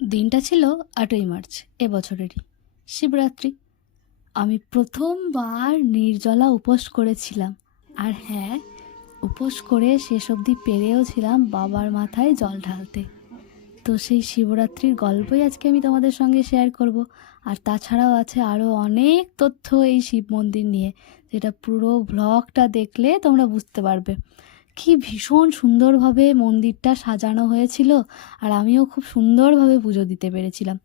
দিনটা ছিল ৮ই মার্চ এবছরেরই শিবরাত্রি। আমি প্রথমবার নির্জলা উপোস করেছিলাম। আর হ্যাঁ, উপোস করে শেষ অবধি পেরেও ছিলাম বাবার মাথায় জল ঢালতে। তো সেই শিবরাত্রির গল্পই আজকে আমি তোমাদের সঙ্গে শেয়ার করব। আর তাছাড়াও আছে আরও অনেক তথ্য এই শিব মন্দির নিয়ে, যেটা পুরো ভ্লগটা দেখলে তোমরা বুঝতে পারবে। কি ভীষণ সুন্দরভাবে মন্দিরটা সাজানো হয়েছিল, আর আমিও খুব সুন্দরভাবে পুজো দিতে পেরেছিলাম।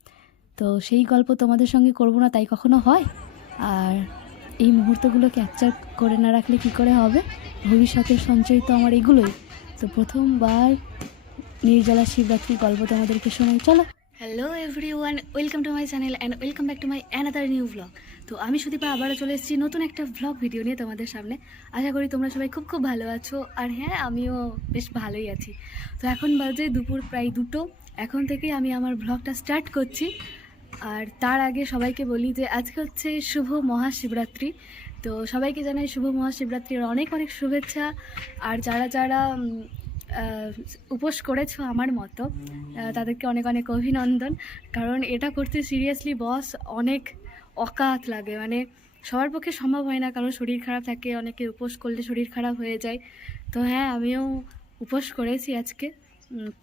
তো সেই গল্প তোমাদের সঙ্গে করব না তাই কখনো হয়? আর এই মুহূর্তগুলো ক্যাপচার করে না রাখলে কি করে হবে? ভবিষ্যতের সঞ্চয় তো আমার এগুলোই। তো প্রথমবার নির্জলা শিবরাত্রির গল্প তোমাদেরকে শোনাই, চলো। Hello everyone, welcome to my channel and welcome back to my another new vlog. তো আমি সুদীপা আবারও চলে এসেছি নতুন একটা ভ্লগ ভিডিও নিয়ে তোমাদের সামনে। আশা করি তোমরা সবাই খুব খুব ভালো আছো, আর হ্যাঁ, আমিও বেশ ভালোই আছি। তো এখন বাজে দুপুর প্রায় 2টো। এখন থেকেই আমি আমার ভ্লগটা স্টার্ট করছি। আর তার আগে সবাইকে বলি যে আজকে হচ্ছে শুভ মহাশিবরাত্রি। তো সবাইকে জানাই শুভ মহাশিবরাত্রির অনেক অনেক শুভেচ্ছা। আর যারা যারা উপোস করেছো আমার মতো, তাদেরকে অনেক অনেক অভিনন্দন। কারণ এটা করতে সিরিয়াসলি বস অনেক অকাত লাগে, মানে সবার পক্ষে সম্ভব হয় না, কারণ শরীর খারাপ থাকে, অনেকে উপোস করলে শরীর খারাপ হয়ে যায়। তো হ্যাঁ, আমিও উপোস করেছি আজকে।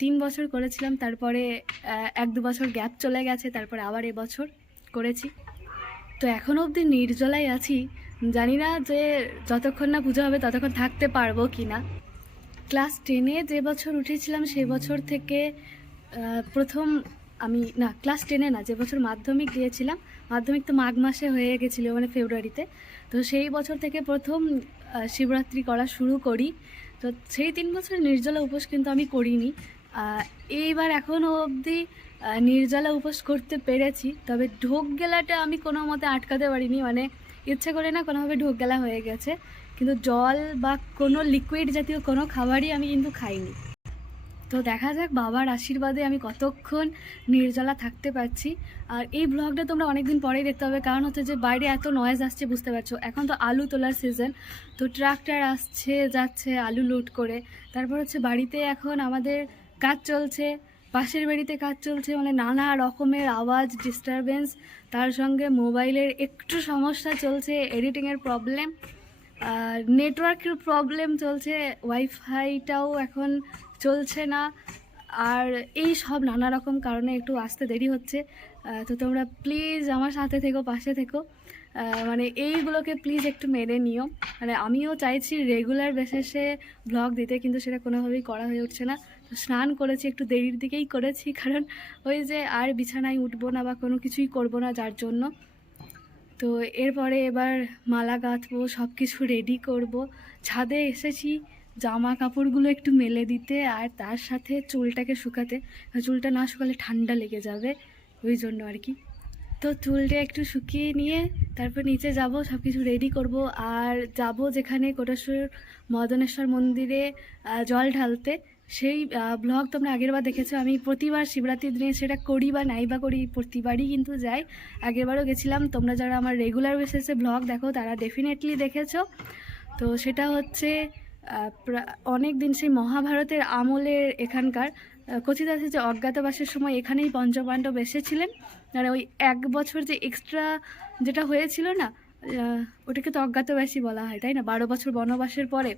3 বছর করেছিলাম, তারপরে 1-2 বছর গ্যাপ চলে গেছে, তারপরে আবার এবছর করেছি। তো এখনও অবধি নির্জলাই আছি। জানি না যে যতক্ষণ না পুজো হবে ততক্ষণ থাকতে পারবো কি না। ক্লাস 10-এ যে বছর উঠেছিলাম সে বছর থেকে প্রথম আমি, না ক্লাস 10-এ না, যে বছর মাধ্যমিক দিয়েছিলাম, মাধ্যমিক তো মাঘ মাসে হয়ে গেছিলো, মানে ফেব্রুয়ারিতে। তো সেই বছর থেকে প্রথম শিবরাত্রি করা শুরু করি। তো সেই 3 বছর নির্জলা উপোস কিন্তু আমি করিনি। এইবার এখনও অবধি নির্জলা উপোস করতে পেরেছি, তবে ঢোক গেলাটা আমি কোনো মতে আটকাতে পারিনি, মানে ইচ্ছে করে না কোনোভাবে ঢোক গেলা হয়ে গেছে। কিন্তু জল বা কোনো লিকুইড জাতীয় কোনো খাবারই আমি কিন্তু খাইনি। তো দেখা যাক বাবার আশীর্বাদে আমি কতক্ষণ নির্জলা থাকতে পারছি। আর এই ব্লগটা তোমরা অনেকদিন পরেই দেখতে হবে, কারণ হচ্ছে যে বাইরে এত নয়েজ আসছে, বুঝতে পারছো। এখন তো আলু তোলার সিজন, তো ট্রাক্টর আসছে যাচ্ছে আলু লোড করে। তারপর হচ্ছে বাড়িতে এখন আমাদের কাজ চলছে, পাশের বাড়িতে কাজ চলছে, মানে নানা রকমের আওয়াজ, ডিস্টারবেন্স। তার সঙ্গে মোবাইলের একটু সমস্যা চলছে, এডিটিংয়ের প্রবলেম, নেটওয়ার্কের প্রবলেম চলছে, ওয়াইফাইটাও এখন চলছে না। আর এই সব নানা রকম কারণে একটু আসতে দেরি হচ্ছে। তো তোমরা প্লিজ আমার সাথে থেকো, পাশে থেকো। মানে এইগুলোকে প্লিজ একটু মেনে নিও। মানে আমিও চাইছি রেগুলার বেসিসে ব্লগ দিতে, কিন্তু সেটা কোনোভাবেই করা হয়ে উঠছে না। তো স্নান করেছি, একটু দেরির দিকেই করেছি, কারণ ওই যে আর বিছানায় উঠবো না বা কোনো কিছুই করবো না, যার জন্য। তো এরপরে এবার মালা গাঁথবো, সব কিছু রেডি করব। ছাদে এসেছি জামা কাপড়গুলো একটু মেলে দিতে, আর তার সাথে চুলটাকে শুকাতে। চুলটা না শুকালে ঠান্ডা লেগে যাবে, ওই জন্য আর কি। তো চুলটা একটু শুকিয়ে নিয়ে তারপর নিচে যাব, সব কিছু রেডি করব। আর যাব যেখানে কোটেশ্বর মদনেশ্বর মন্দিরে জল ঢালতে। সেই ব্লগ তোমরা আগেরবার দেখেছো। আমি প্রতিবার শিবরাত্রির দিনে সেটা করি বা নাই বা করি, প্রতিবারই কিন্তু যাই। আগেরবারও গেছিলাম। তোমরা যারা আমার রেগুলার বেসিসে ব্লগ দেখো তারা ডেফিনেটলি দেখেছো। তো সেটা হচ্ছে অনেক দিন, সেই মহাভারতের আমলের এখানকার। কথিত আছে যে অজ্ঞাতবাসের সময় এখানেই পঞ্চপাণ্ডব এসেছিলেন। মানে ওই 1 বছর যে এক্সট্রা যেটা হয়েছিল না, ওটাকে তো অজ্ঞাতবাসী বলা হয়, তাই না? 12 বছর বনবাসের পরে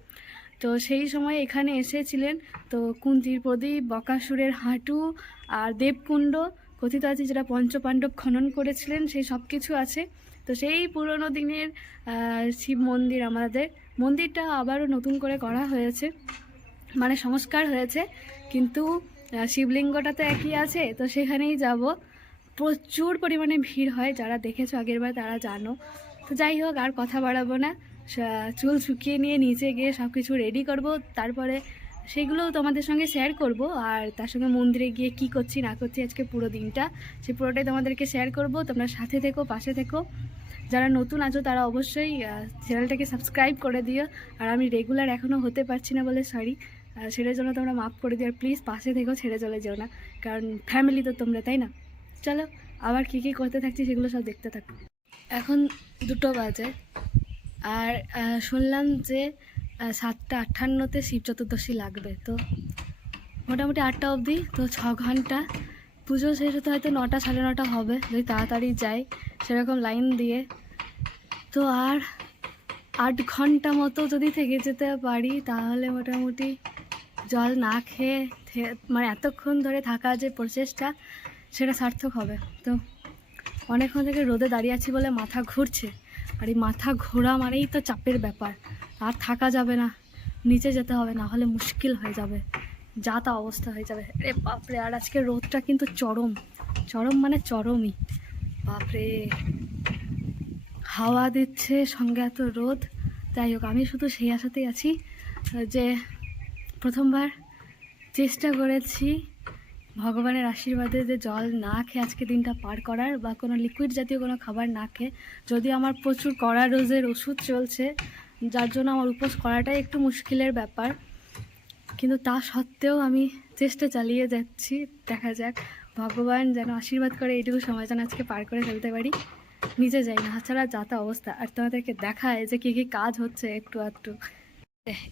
তো সেই সময় এখানে এসেছিলেন। তো কুন্তির প্রদীপ, বকাসুরের হাঁটু আর দেবকুণ্ড কথিত আছে, যেটা পঞ্চপাণ্ডব খনন করেছিলেন, সেই সব কিছু আছে। তো সেই পুরনো দিনের শিব মন্দির, আমাদের মন্দিরটা আবারও নতুন করে করা হয়েছে, মানে সংস্কার হয়েছে, কিন্তু শিবলিঙ্গটা তো একই আছে। তো সেখানেই যাব। প্রচুর পরিমাণে ভিড় হয়, যারা দেখেছো আগেরবার তারা জানো। তো যাই হোক, আর কথা বাড়াবো না। চুল শুকিয়ে নিয়ে নিচে গিয়ে সব কিছু রেডি করব, তারপরে সেগুলো তোমাদের সঙ্গে শেয়ার করব। আর তার সঙ্গে মন্দিরে গিয়ে কি করছি না করছি আজকে পুরো দিনটা, সে পুরোটাই তোমাদেরকে শেয়ার করব। তোমরা সাথে থেকো, পাশে থেকো। যারা নতুন আছো তারা অবশ্যই চ্যানেলটাকে সাবস্ক্রাইব করে দিও। আর আমি রেগুলার এখনও হতে পারছি না বলে সরি, সেটার জন্য তোমরা মাফ করে দিও। আর প্লিজ পাশে থেকো, ছেড়ে চলে যেও না, কারণ ফ্যামিলি তো তোমরা, তাই না? চলো, আবার কী কী করতে থাকছি সেগুলো সব দেখতে থাকো। এখন 2টো বাজে, আর শুনলাম যে 7:58-তে শিব চতুর্দশী লাগবে। তো মোটামুটি 8টা অবধি, তো 6 ঘন্টা পুজো শেষ হতে হয়তো 9টা 9:30 হবে যদি তাড়াতাড়ি যাই সেরকম লাইন দিয়ে। তো আর 8 ঘন্টা মতো যদি থেকে যেতে পারি তাহলে মোটামুটি জল না খেয়ে মানে এতক্ষণ ধরে থাকা যে প্রচেষ্টা সেটা সার্থক হবে। তো অনেকক্ষণ থেকে রোদে দাঁড়িয়ে আছি বলে মাথা ঘুরছে, আর এই মাথা ঘোরা মানেই তো চাপের ব্যাপার। আর থাকা যাবে না, নিচে যেতে হবে, না হলে মুশকিল হয়ে যাবে, যা তা অবস্থা হয়ে যাবে। রে বাপরে! আর আজকে রোদটা কিন্তু চরম, চরম মানে চরমই। বাপরে, হাওয়া দিচ্ছে সঙ্গে এত রোদ। যাই হোক, আমি শুধু সেই আশাতেই আছি যে প্রথমবার চেষ্টা করেছি ভগবানের আশীর্বাদে যে জল না খেয়ে আজকে দিনটা পার করার, বা কোনো লিকুইড জাতীয় কোনো খাবার না খেয়ে। যদিও আমার প্রচুর কড়া ডোজের ওষুধ চলছে, যার জন্য আমার উপোস করাটাই একটু মুশকিলের ব্যাপার, কিন্তু তা সত্ত্বেও আমি চেষ্টা চালিয়ে যাচ্ছি। দেখা যাক ভগবান যেন আশীর্বাদ করে এইটুকু সময় যেন আজকে পার করে ফেলতে পারি। নিচে যাই না, ছাড়া যা তা অবস্থা। আর তোমাদেরকে দেখায় যে কী কী কাজ হচ্ছে একটু একটু।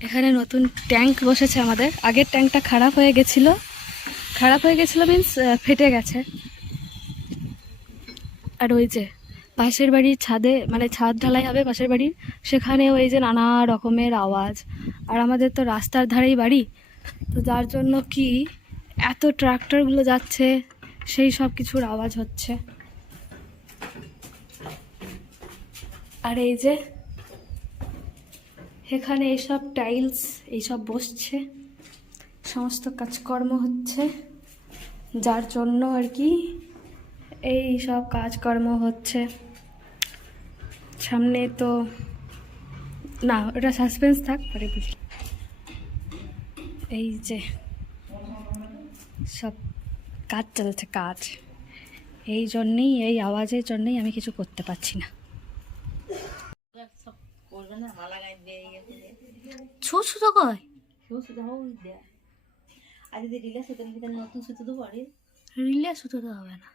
এখানে নতুন ট্যাঙ্ক বসেছে আমাদের। আগের ট্যাঙ্কটা খারাপ হয়ে গেছিলো মিন্স ফেটে গেছে। আর ওই যে পাশের বাড়ির ছাদে, মানে ছাদ ঢালাই হবে পাশের বাড়ির, সেখানে ওই যে নানা রকমের আওয়াজ। আর আমাদের তো রাস্তার ধারেই বাড়ি, তো যার জন্য কি এত ট্রাক্টরগুলো যাচ্ছে, সেই সব কিছুর আওয়াজ হচ্ছে। আর এই যে এখানে এইসব টাইলস এইসব বসছে, সমস্ত কাজকর্ম হচ্ছে, যার জন্য আর কি এই সব কাজকর্ম হচ্ছে। সামনে তো না, ওটা সাসপেন্স থাক, পরে বুঝি। এই যে সব কাজ চলছে, কাজ। এই জন্যেই, এই আওয়াজের জন্যেই আমি কিছু করতে পারছি না। ছোট ছোট কয় রিলে সুতো তো হবে না।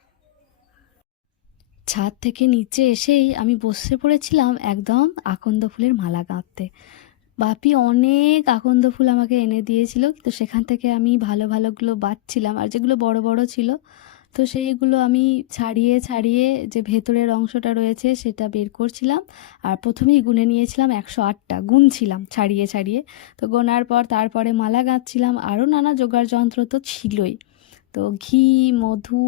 ছাদ থেকে নিচে এসেই আমি বসে পড়েছিলাম একদম আকন্দ ফুলের মালা গাঁথতে। বাপি অনেক আকন্দ ফুল আমাকে এনে দিয়েছিল, তো সেখান থেকে আমি ভালো ভালোগুলো বাছছিলাম, আর যেগুলো বড় বড় ছিল তো সেইগুলো আমি ছাড়িয়ে ছাড়িয়ে যে ভেতরের অংশটা রয়েছে সেটা বের করছিলাম। আর প্রথমেই গুনে নিয়েছিলাম 108টা, গুনছিলাম ছাড়িয়ে ছাড়িয়ে। তো গোনার পর তারপরে মালা গাঁথছিলাম। আরও নানা জোগাড় যন্ত্র তো ছিলই। তো ঘি, মধু,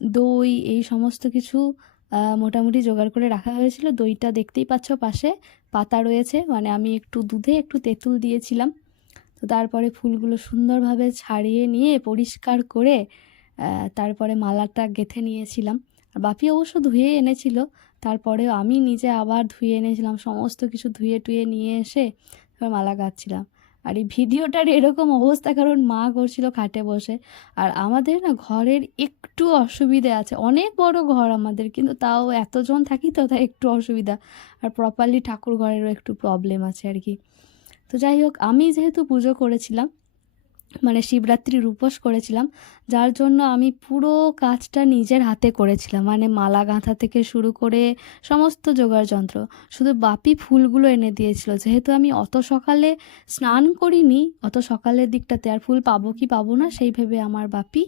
দই, এই সমস্ত কিছু মোটামুটি জোগাড় করে রাখা হয়েছিল। দইটা দেখতেই পাচ্ছ পাশে পাতা রয়েছে, মানে আমি একটু দুধে একটু তেঁতুল দিয়েছিলাম। তো তারপরে ফুলগুলো সুন্দরভাবে ছাড়িয়ে নিয়ে পরিষ্কার করে তারপরে মালাটা গেঁথে নিয়েছিলাম। আর বাপি অবশ্য ধুয়ে এনেছিল, তারপরেও আমি নিজে আবার ধুয়ে এনেছিলাম, সমস্ত কিছু ধুয়ে টুয়ে নিয়ে এসে তারপর মালা গাঁথছিলাম। আর এই ভিডিওটার এরকম অবস্থা কারণ মা করছিল খাটে বসে। আর আমাদের না ঘরের একটু অসুবিধে আছে, অনেক বড় ঘর আমাদের, কিন্তু তাও এতজন থাকি তো তাই একটু অসুবিধা। আর প্রপারলি ঠাকুর ঘরেরও একটু প্রবলেম আছে আর কি। তো যাই হোক, আমি যেহেতু পুজো করেছিলাম, মানে শিবরাত্রির উপোস করেছিলাম, যার জন্য আমি পুরো কাজটা নিজের হাতে করেছিলাম, মানে মালা গাঁথা থেকে শুরু করে সমস্ত জোগাড় যন্ত্র। শুধু বাপি ফুলগুলো এনে দিয়েছিল, যেহেতু আমি অত সকালে স্নান করিনি, অত সকালের দিকটাতে আর ফুল পাবো কি পাবো না সেই ভেবে আমার বাপি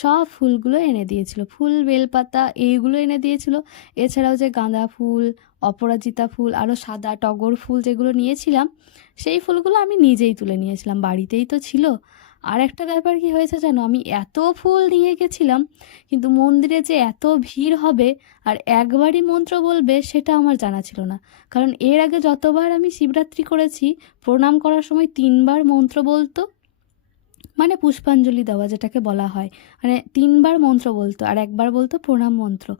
সব ফুলগুলো এনে দিয়েছিল। ফুল, বেলপাতা এইগুলো এনে দিয়েছিল। এছাড়াও যে গাঁদা ফুল, অপরাজিতা ফুল, আরও সাদা টগর ফুল যেগুলো নিয়েছিলাম, সেই ফুলগুলো আমি নিজেই তুলে নিয়েছিলাম, বাড়িতেই তো ছিল। আর একটা ব্যাপার কি হয়েছে জানো, আমি এত ফুল নিয়ে গেছিলাম, কিন্তু মন্দিরে যে এত ভিড় হবে আর একবারই মন্ত্র বলবে সেটা আমার জানা ছিল না। কারণ এর আগে যতবার আমি শিবরাত্রি করেছি, প্রণাম করার সময় 3বার মন্ত্র বলতো, মানে পুষ্পাঞ্জলি দেওয়া যেটাকে বলা হয়, মানে 3বার মন্ত্র বলতো আর একবার বলতো প্রণাম মন্ত্র।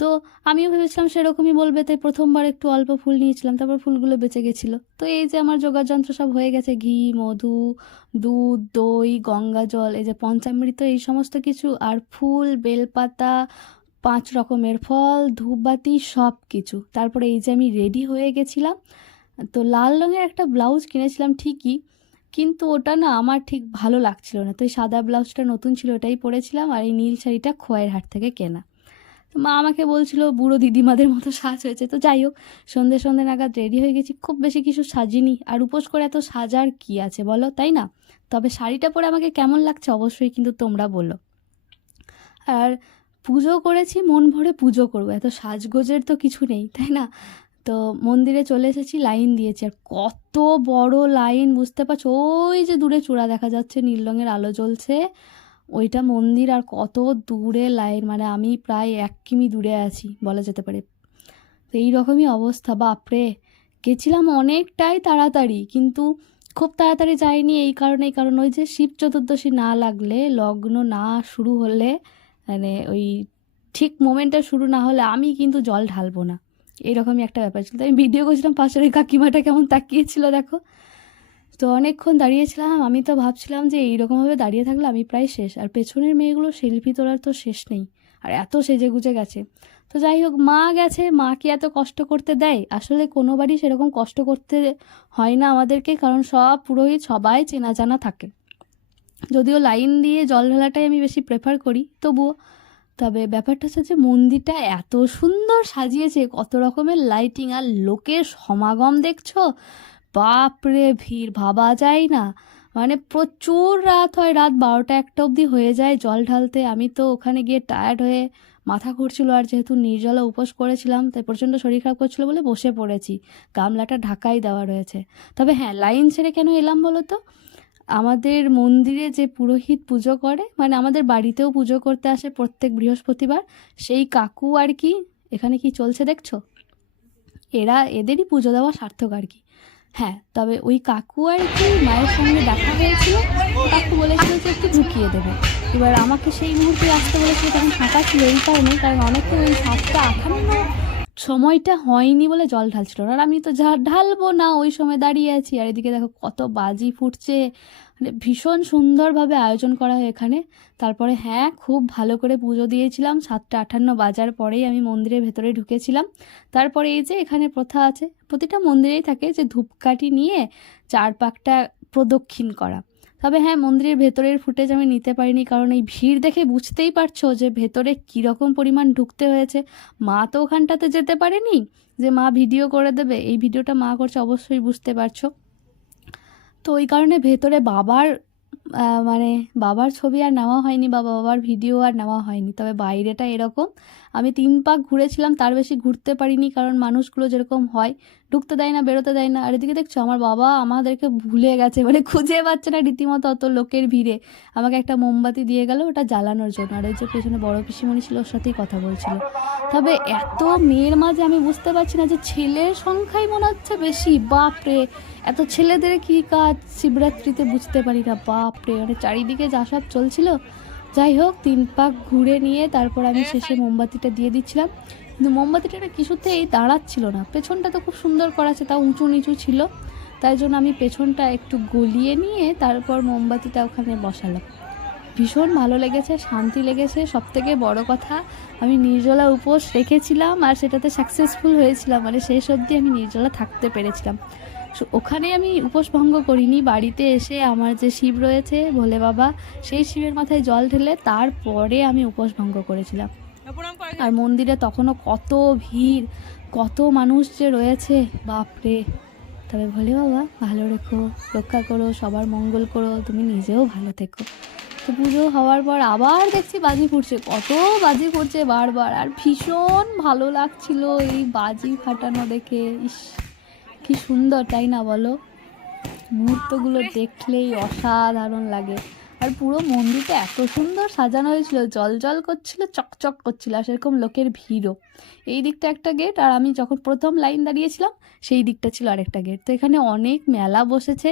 তো আমিও ভেবেছিলাম সেরকমই বলবে, তাই প্রথমবার একটু অল্প ফুল নিয়েছিলাম, তারপর ফুলগুলো বেঁচে গেছিলো। তো এই যে আমার জোগাড় যন্ত্র সব হয়ে গেছে, ঘি, মধু, দুধ, দই, গঙ্গা জল, এই যে পঞ্চামৃত, এই সমস্ত কিছু, আর ফুল, বেলপাতা, 5 রকমের ফল, ধূপবাতি, সব কিছু। তারপরে এই যে আমি রেডি হয়ে গেছিলাম। তো লাল রঙের একটা ব্লাউজ কিনেছিলাম ঠিকই, কিন্তু ওটা না আমার ঠিক ভালো লাগছিল না, তো এই সাদা ব্লাউজটা নতুন ছিল, ওটাই পরেছিলাম। আর এই নীল শাড়িটা খোয়াইয়ের হাট থেকে কেনা। তো মা আমাকে বলছিল বুড়ো দিদিমাদের মতো সাজ হয়েছে। তো যাই হোক, সন্ধে সন্ধে নাগাদ রেডি হয়ে গেছি, খুব বেশি কিছু সাজিনি, আর উপোস করে এত সাজার কি আছে বলো, তাই না? তবে শাড়িটা পরে আমাকে কেমন লাগছে অবশ্যই কিন্তু তোমরা বলো। আর পুজো করেছি, মন ভরে পুজো করবো, এত সাজগোজের তো কিছু নেই, তাই না? তো মন্দিরে চলে এসেছি, লাইন দিয়েছি, আর কত বড় লাইন বুঝতে পারছো, ওই যে দূরে চূড়া দেখা যাচ্ছে, নীল রঙের আলো জ্বলছে, ওইটা মন্দির, আর কত দূরে লাইন, মানে আমি প্রায় 1 কিমি দূরে আছি বলা যেতে পারে। তো এইরকমই অবস্থা, বাপরে। গেছিলাম অনেকটাই তাড়াতাড়ি, কিন্তু খুব তাড়াতাড়ি যাইনি কারণ ওই যে শিব চতুর্দশী না লাগলে, লগ্ন না শুরু হলে, মানে ওই ঠিক মোমেন্টটা শুরু না হলে আমি কিন্তু জল ঢালবো না, এরকমই একটা ব্যাপার ছিল। তো আমি ভিডিও করছিলাম, পাশের ওই কাকিমাটা কেমন তাকিয়েছিল দেখো। তো অনেকক্ষণ দাঁড়িয়েছিলাম, আমি তো ভাবছিলাম যে এইরকমভাবে দাঁড়িয়ে থাকলে আমি প্রায় শেষ, আর পেছনের মেয়েগুলো সেলফি তোলার তো শেষ নেই, আর এত সেজে গুজে গেছে। তো যাই হোক, মা গেছে, মা কি এত কষ্ট করতে দেয়? আসলে কোনো বাড়ি সেরকম কষ্ট করতে হয় না আমাদেরকে, কারণ সব পুরোহিত সবাই চেনা জানা থাকে। যদিও লাইন দিয়ে জল ঢালাটাই আমি বেশি প্রেফার করি, তবুও। তবে ব্যাপারটা হচ্ছে যে মন্দিরটা এত সুন্দর সাজিয়েছে, কত রকমের লাইটিং, আর লোকের সমাগম দেখছো, বাপরে ভিড় ভাবা যায় না। মানে প্রচুর রাত হয়, রাত 12টা 1টা অবধি হয়ে যায় জল ঢালতে। আমি তো ওখানে গিয়ে টায়ার্ড হয়ে মাথা ঘুরছিল, আর যেহেতু নির্জলা উপোস করেছিলাম তাই প্রচণ্ড শরীর খারাপ করছিল বলে বসে পড়েছি, গামলাটা ঢাকাই দেওয়া রয়েছে। তবে হ্যাঁ, লাইন ছেড়ে কেন এলাম বলো তো? আমাদের মন্দিরে যে পুরোহিত পুজো করে, মানে আমাদের বাড়িতেও পুজো করতে আসে প্রত্যেক বৃহস্পতিবার, সেই কাকু আর কি, এখানে কি চলছে দেখছো, এদেরই পুজো দেওয়া সার্থক আর কি। হ্যাঁ, তবে ওই কাকু আর কি মায়ের সঙ্গে দেখা হয়েছিল, কাকু বলেছিল যে একটু ঢুকিয়ে দেবে। এবার আমাকে সেই মুহূর্তে আসতে বলেছিল, তখন ফাঁকা ছিল, এই কারণে, কারণ অনেকে ওই 7টা 58 সময়টা হয়নি বলে জল ঢালছিল, আর আমি তো ঢালবো না, ওই সময় দাঁড়িয়ে আছি। আর এদিকে দেখো কত বাজি ফুটছে, মানে ভীষণ সুন্দরভাবে আয়োজন করা হয় এখানে। তারপরে হ্যাঁ, খুব ভালো করে পুজো দিয়েছিলাম, 7টা 58 বাজার পরেই আমি মন্দিরের ভেতরে ঢুকেছিলাম। তারপরে এই যে এখানে প্রথা আছে, প্রতিটা মন্দিরেই থাকে, যে ধূপকাঠি নিয়ে 4 পাকটা প্রদক্ষিণ করা। তবে হ্যাঁ, মন্দিরের ভেতরের ফুটেজ আমি নিতে পারিনি, কারণ এই ভিড় দেখে বুঝতেই পারছো যে ভেতরে কীরকম পরিমাণ ঢুকতে হয়েছে। মা তো ওখানটাতে যেতে পারেনি যে মা ভিডিও করে দেবে, এই ভিডিওটা মা করছে, অবশ্যই বুঝতে পারছো। তো ওই কারণে ভেতরে মানে বাবার ছবি আর নেওয়া হয়নি, বা বাবার ভিডিও আর নেওয়া হয়নি। তবে বাইরেটা এরকম, আমি 3 পাক ঘুরেছিলাম, তার বেশি ঘুরতে পারিনি, কারণ মানুষগুলো যেরকম হয়, ঢুকতে দেয় না, বেরোতে দেয় না। আর এদিকে দেখছো আমার বাবা আমাদেরকে ভুলে গেছে, মানে খুঁজে পাচ্ছে না রীতিমতো অত লোকের ভিড়ে। আমাকে একটা মোমবাতি দিয়ে গেল ওটা জ্বালানোর জন্য, আর ওই যে পেছনে বড় পিসিমণি ছিল, ওর সাথেই কথা বলছিল। তবে এত মেয়ের মাঝে আমি বুঝতে পারছি না যে ছেলের সংখ্যাই মনে হচ্ছে বেশি, বাপরে এত ছেলেদের কি কাজ শিবরাত্রিতে বুঝতে পারি না, বাপরে, মানে চারিদিকে যা সব চলছিল। যাই হোক, 3 পাক ঘুরে নিয়ে তারপর আমি শেষে মোমবাতিটা দিয়ে দিচ্ছিলাম, কিন্তু মোমবাতিটা না কিছুতেই দাঁড়াচ্ছিল না। পেছনটা তো খুব সুন্দর করা আছে, তাও উঁচু নিচু ছিল, তাই জন্য আমি পেছনটা একটু গলিয়ে নিয়ে তারপর মোমবাতিটা ওখানে বসালাম। ভীষণ ভালো লেগেছে, শান্তি লেগেছে, সবথেকে বড় কথা আমি নির্জলা উপোস রেখেছিলাম, আর সেটাতে সাকসেসফুল হয়েছিলাম, মানে শেষ অবধি আমি নির্জলা থাকতে পেরেছিলাম। ওখানে আমি উপোস ভঙ্গ করিনি, বাড়িতে এসে আমার যে শিব রয়েছে ভোলে বাবা, সেই শিবের মাথায় জল ঢেলে তারপরে আমি উপোস ভঙ্গ করেছিলাম। আর মন্দিরে তখনও কত ভিড়, কত মানুষ যে রয়েছে, বাপরে। তবে ভোলে বাবা ভালো রেখো, রক্ষা করো, সবার মঙ্গল করো, তুমি নিজেও ভালো থেকো। তো পুজো হওয়ার পর আবার দেখছি বাজি ফুটছে, কত বাজি ফুটছে বারবার, আর ভীষণ ভালো লাগছিল এই বাজি ফাটানো দেখে। ইস, কি সুন্দর, তাই না বলো? মুহূর্তগুলো দেখলেই অসাধারণ লাগে। আর পুরো মন্দিরটা এত সুন্দর সাজানো হয়েছিল, জল জল করছিল, চকচক করছিল, আর সেরকম লোকের ভিড়ও। এই দিকটা একটা গেট, আর আমি যখন প্রথম লাইন দাঁড়িয়েছিলাম সেই দিকটা ছিল আরেকটা গেট। তো এখানে অনেক মেলা বসেছে,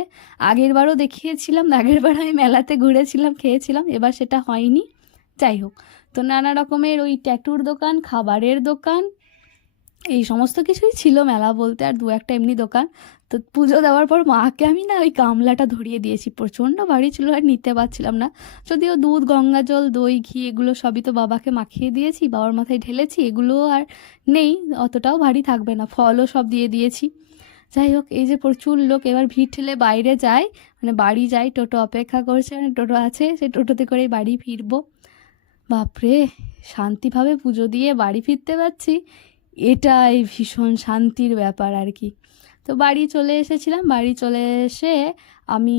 আগেরবারও দেখিয়েছিলাম, আগেরবার আমি মেলাতে ঘুরেছিলাম, খেয়েছিলাম, এবার সেটা হয়নি। যাই হোক, তো নানা রকমের ওই ট্যাটুর দোকান, খাবারের দোকান, এই সমস্ত কিছুই ছিল মেলা বলতে, আর 2-1টা এমনি দোকান। তো পুজো দেওয়ার পর মাকে আমি না ওই গামলাটা ধরিয়ে দিয়েছি, প্রচণ্ড ভারী ছিল আর নিতে পারছিলাম না। যদিও দুধ, গঙ্গা জল, দই, ঘি এগুলো সবই তো বাবাকে মাখিয়ে দিয়েছি, বাবার মাথায় ঢেলেছি, এগুলো আর নেই, অতটাও ভারী থাকবে না, ফলও সব দিয়ে দিয়েছি। যাই হোক, এই যে প্রচুর লোক এবার ভিড় ঠেলে বাইরে যায়, মানে বাড়ি যায়, টোটো অপেক্ষা করছে, মানে টোটো আছে, সেই টোটোতে করেই বাড়ি ফিরবো। বাপরে, শান্তিভাবে পুজো দিয়ে বাড়ি ফিরতে পারছি, এটাই ভীষণ শান্তির ব্যাপার আর কি। তো বাড়ি চলে এসেছিলাম, বাড়ি চলে এসে আমি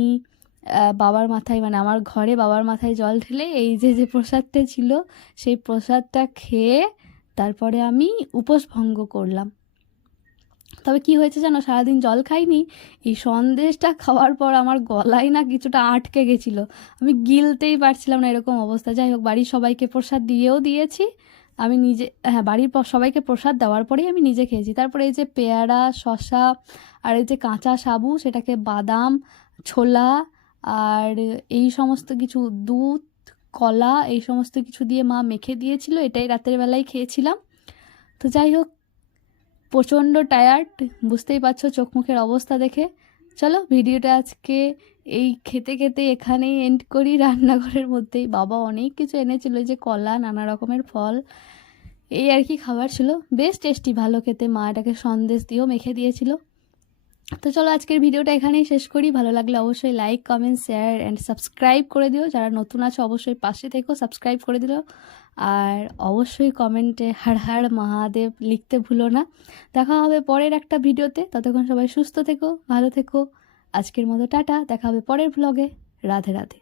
বাবার মাথায়, মানে আমার ঘরে বাবার মাথায় জল ঢেলে এই যে প্রসাদটা ছিল সেই প্রসাদটা খেয়ে তারপরে আমি উপোস ভঙ্গ করলাম। তবে কি হয়েছে জানো, সারাদিন জল খাইনি, এই সন্দেশটা খাওয়ার পর আমার গলায় না কিছুটা আটকে গেছিলো, আমি গিলতেই পারছিলাম না, এরকম অবস্থা। যাই হোক, বাড়ির সবাইকে প্রসাদ দিয়েছি, আমি নিজে, হ্যাঁ, বাড়ির সবাইকে প্রসাদ দেওয়ার পরেই আমি নিজে খেয়েছি। তারপরে এই যে পেয়ারা, শসা আর এই যে কাঁচা সাবু, সেটাকে বাদাম, ছোলা আর এই সমস্ত কিছু, দুধ, কলা, এই সমস্ত কিছু দিয়ে মা মেখে দিয়েছিল, এটাই রাতের বেলায় খেয়েছিলাম। তো যাই হোক, প্রচণ্ড টায়ার্ড, বুঝতেই পারছো চোখ মুখের অবস্থা দেখে। চলো ভিডিওটা আজকে এই খেতে খেতে এখানেই এন্ড করি, রান্নাঘরের মধ্যেই। বাবা অনেক কিছু এনেছিল, যে কলা, নানা রকমের ফল, এই আর কি খাবার ছিল, বেশ টেস্টি, ভালো খেতে। মা এটাকে সন্দেশ দিয়েও মেখে দিয়েছিল। তো চলো আজকের ভিডিওটা এখানেই শেষ করি। ভালো লাগলে অবশ্যই like, comment, share and subscribe করে দিও। যারা নতুন আছো অবশ্যই পাশে থেকো, সাবস্ক্রাইব করে দিও। আর অবশ্যই কমেন্টে হর হর মহাদেব লিখতে ভুলো না। দেখা হবে পরের একটা ভিডিওতে, ততক্ষণ সবাই সুস্থ থেকো, ভালো থেকো। আজকের মতো টাটা, দেখা হবে পরের ব্লগে। রাধে রাধে।